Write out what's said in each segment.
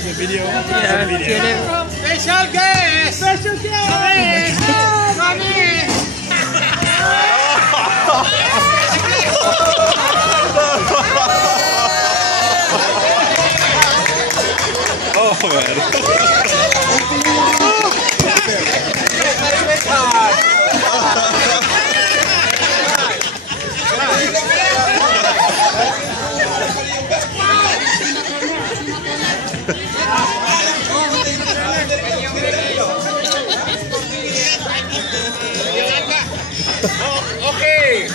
The video. Yeah, video. Special guest! Special guest! Kami! Oh Okay,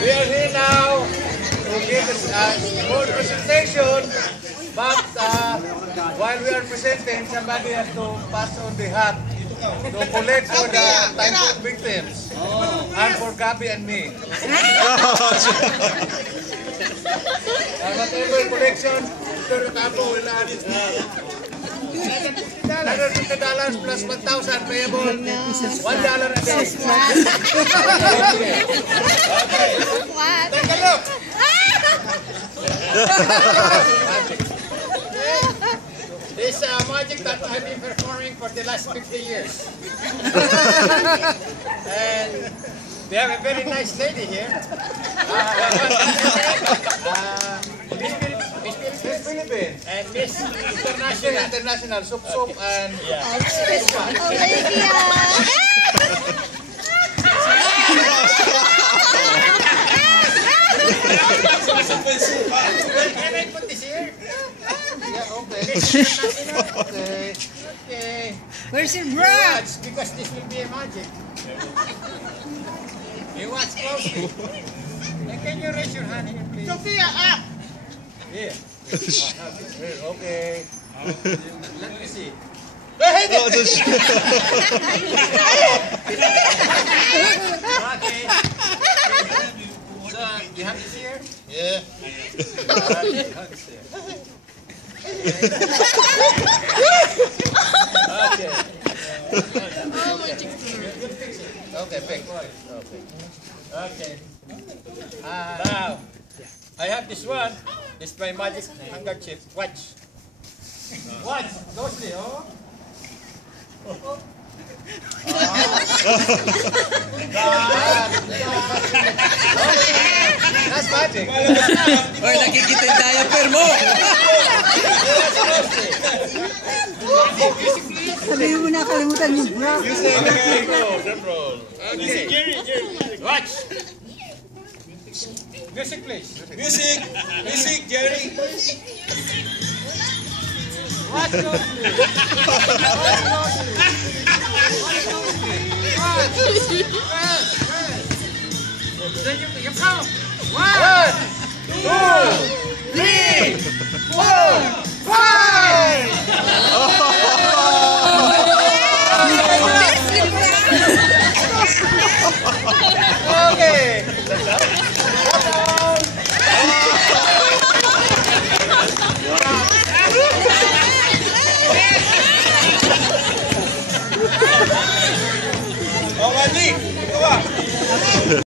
we are here now to give a small presentation, but while we are presenting, somebody has to pass on the hat to collect for the typhoon victims and for Gabi and me. Whatever collection, $150 plus 1,000 payable, $1 a day. Take a look. This magic that I've been performing for the last 50 years. And we have a very nice lady here. Miss Philippines and Miss International Soup Soup and Can I put this here? Yeah, okay. Okay. Okay. Where's your bra? Because this will be a magic. You watch closely. And can you raise your hand here, please? Sophia, up! Here. Okay. Let me see. Okay. So, you have this here? Yeah. Okay. Okay, pick. Okay. Now, I have this one. This is my magic handkerchief. Watch. Watch. Closely, oh. That's magic. Oy, nakikita yung diaper mo! Sabihin mo na kalimutan yung bra. Okay. Watch. Music, please. Music! Music, Jerry! Watch closely. Then you count. 1, 2, 3, 4, 5.